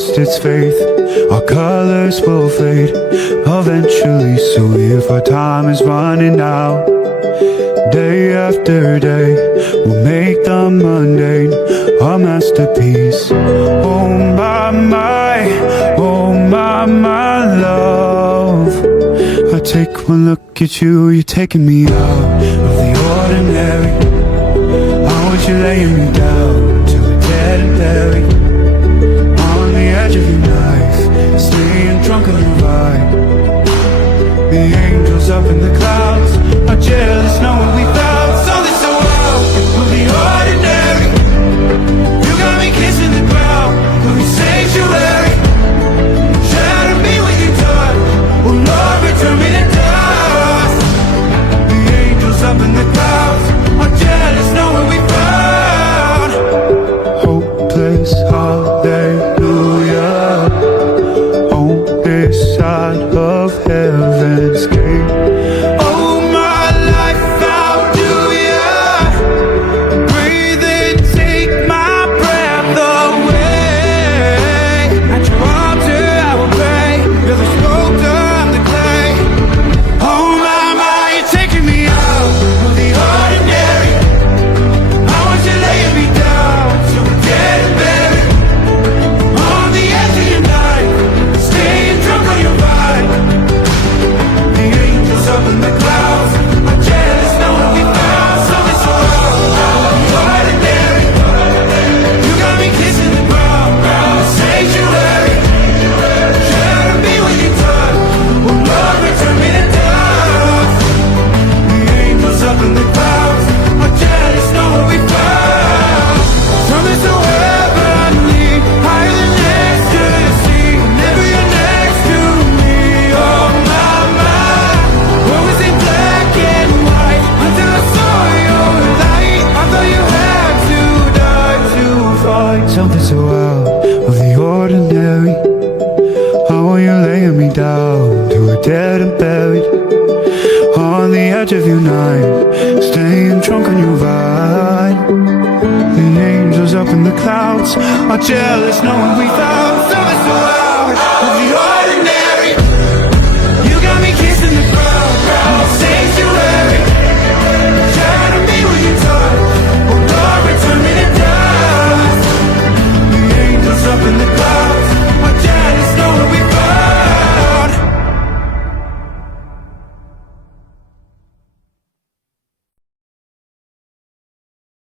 lost its faith. Our colors will fade eventually. So if our time is running out, day after day, we'll make the mundane a masterpiece. Oh my, oh my love. I take one look at you, you're taking me out of the ordinary. I want you laying me down till we're dead and buried. On the edge of your knife, staying drunk on your vibe. The angels up in the clouds are jealous knowing we found something so wild of the ordinary. You got me kissing the ground of your sanctuary. Shatter me when you're done. Oh Lord, return me to dust. The angels up in the clouds are jealous knowing we found hopeless hallelujah on this side of heaven's gate. Oh my life, how do ya breathe and take my breath away? At your altar I will pray. You're the sculptor, I'm the clay. Oh my, you're taking me out of the ordinary. I want you laying me down till we're dead and buried. On the edge of your night, staying drunk on your vibe. The angels up in the clouds are jealous knowing we found something so ordinary. You got me kissing the ground, the sanctuary. Shatter me when you're done. Oh Lord, return me to dust. The angels up in the clouds are jealous knowing we found something so heavenly, higher than ecstasy. Whenever you're next to me, oh my. What was in black and white until I saw your light? I thought you had to die to find something so out of the ordinary. I want you laying me down till we're dead and buried. On the edge of your knife, staying drunk on your vibe. The angels up in the clouds are jealous knowing we found